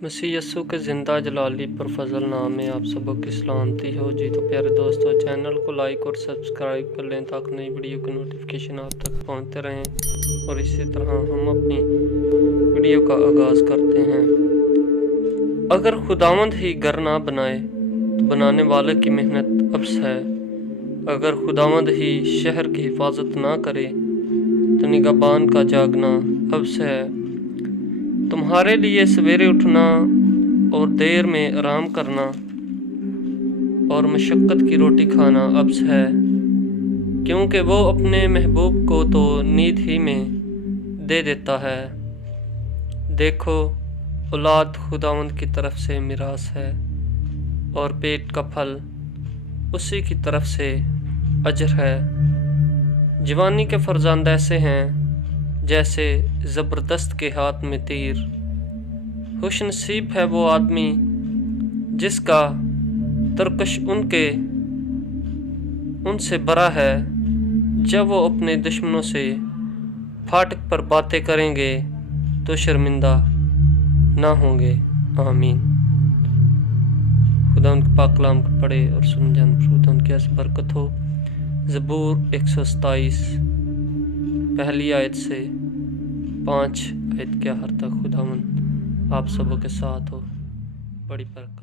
مسیح یسوع کے زندہ جلالی پر فضل نام میں آپ سبوں کی سلامتی ہو جی۔ تو پیارے دوستو، چینل کو لائک اور سبسکرائب کر لیں تاکہ نئی ویڈیو کی نوٹیفیکیشن آپ تک پہنچتے رہیں، اور اسی طرح ہم اپنی ویڈیو کا آغاز کرتے ہیں۔ اگر خداوند ہی گھر نہ بنائے تو بنانے والے کی محنت ابس ہے۔ اگر خداوند ہی شہر کی حفاظت نہ کرے تو نگہبان کا جاگنا ابس ہے۔ تمہارے لیے سویرے اٹھنا اور دیر میں آرام کرنا اور مشقت کی روٹی کھانا ابس ہے، کیونکہ وہ اپنے محبوب کو تو نیند ہی میں دے دیتا ہے۔ دیکھو، اولاد خداوند کی طرف سے میراث ہے، اور پیٹ کا پھل اسی کی طرف سے اجر ہے۔ جوانی کے فرزند ایسے ہیں جیسے زبردست کے ہاتھ میں تیر۔ خوش نصیب ہے وہ آدمی جس کا ترکش ان سے برا ہے۔ جب وہ اپنے دشمنوں سے پھاٹک پر باتیں کریں گے تو شرمندہ نہ ہوں گے۔ آمین۔ خدا ان کے پاک کلام کو پڑھے اور سن جان خدا ان کی ایسی برکت ہو۔ زبور 127 پہلی آیت سے 5 آیت کے آخر تک خداوند آپ سبوں کے ساتھ ہو۔ بڑی برکت۔